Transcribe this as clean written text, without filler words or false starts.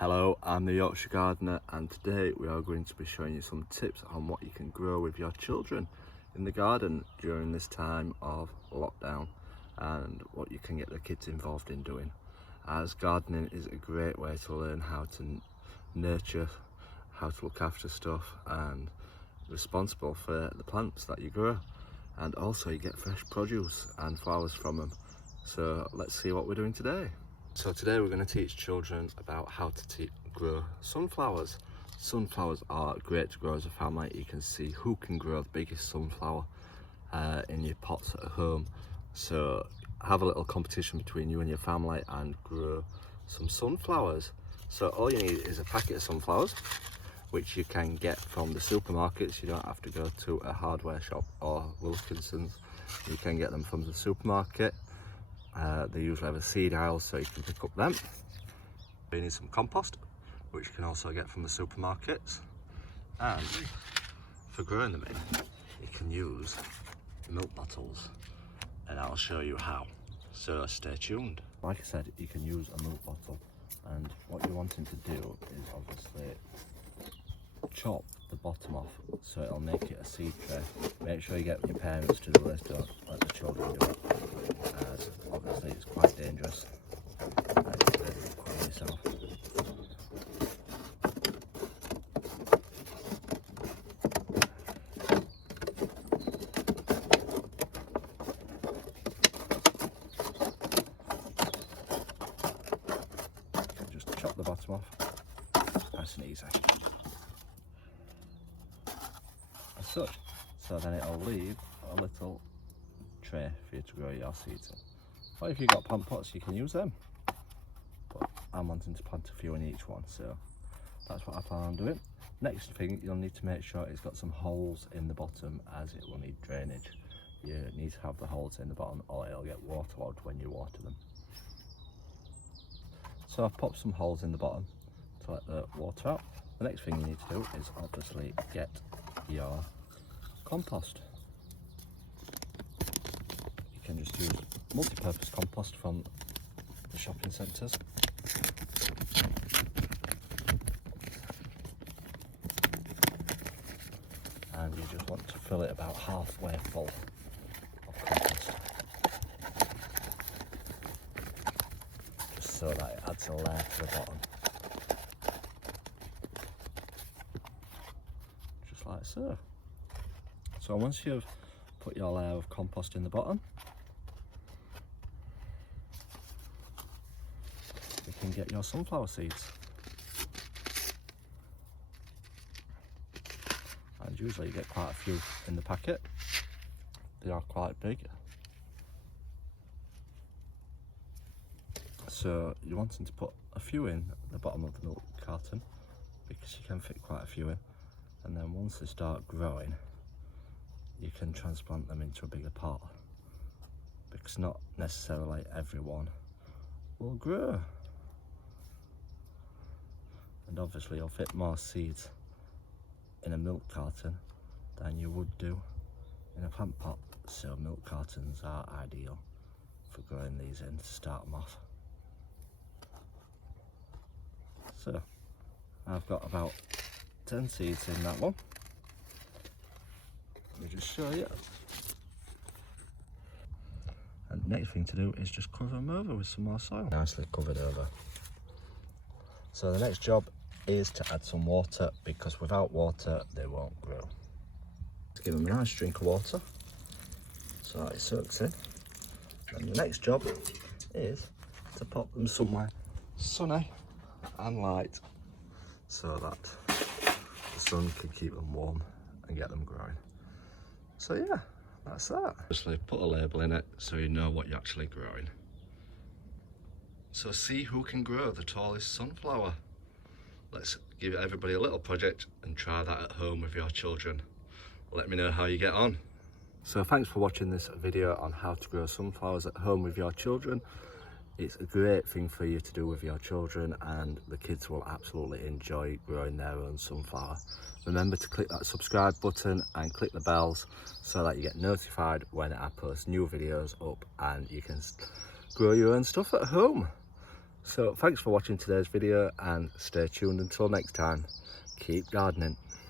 Hello, I'm the Yorkshire Gardener, and today we are going to be showing you some tips on what you can grow with your children in the garden during this time of lockdown and what you can get the kids involved in doing, as gardening is a great way to learn how to nurture, how to look after stuff and responsible for the plants that you grow, and also you get fresh produce and flowers from them. So let's see what we're doing today. So today we're going to teach children about how to grow sunflowers. Sunflowers are great to grow as a family. You can see who can grow the biggest sunflower in your pots at home. So have a little competition between you and your family and grow some sunflowers. So all you need is a packet of sunflowers, which you can get from the supermarkets. You don't have to go to a hardware shop or Wilkinson's. You can get them from the supermarket. They usually have a seed aisle, so you can pick up them. You need some compost, which you can also get from the supermarkets. And for growing them in, you can use milk bottles, and I'll show you how. So stay tuned. Like I said, you can use a milk bottle, and what you're wanting to do is obviously chop the bottom off so it'll make it a seed tray. Make sure you get your parents to do this, don't let the children do it, as obviously it's quite dangerous. Yourself. Just chop the bottom off, nice and easy. As such, so then it'll leave a little tray for you to grow your seeds in. Or if you've got plant pots, you can use them, but I'm wanting to plant a few in each one, so that's what I plan on doing. Next thing, you'll need to make sure it's got some holes in the bottom, as it will need drainage. You need to have the holes in the bottom or it'll get waterlogged when you water them. So I've popped some holes in the bottom to let the water out. The next thing you need to do is obviously get your compost. You can just use multi-purpose compost from the shopping centres. And you just want to fill it about halfway full of compost, just so that it adds a layer to the bottom, just like so. So once you've put your layer of compost in the bottom, you can get your sunflower seeds. And usually you get quite a few in the packet. They are quite big. So you're wanting to put a few in the bottom of the milk carton, because you can fit quite a few in. And then once they start growing, you can transplant them into a bigger pot, because not necessarily everyone will grow. And obviously you'll fit more seeds in a milk carton than you would do in a plant pot, so milk cartons are ideal for growing these in to start them off. So I've got about 10 seeds in that one. Let me just show you. And the next thing to do is just cover them over with some more soil. Nicely covered over. So the next job is to add some water, because without water they won't grow. To give them a nice drink of water so that it soaks in. And the next job is to pop them somewhere sunny and light, so that the sun can keep them warm and get them growing. So yeah, that's that. Obviously put a label in it so you know what you're actually growing. So see who can grow the tallest sunflower. Let's give everybody a little project and try that at home with your children. Let me know how you get on. So thanks for watching this video on how to grow sunflowers at home with your children. It's a great thing for you to do with your children, and the kids will absolutely enjoy growing their own sunflower. Remember to click that subscribe button and click the bells so that you get notified when I post new videos up and you can grow your own stuff at home. So thanks for watching today's video and stay tuned until next time. Keep gardening.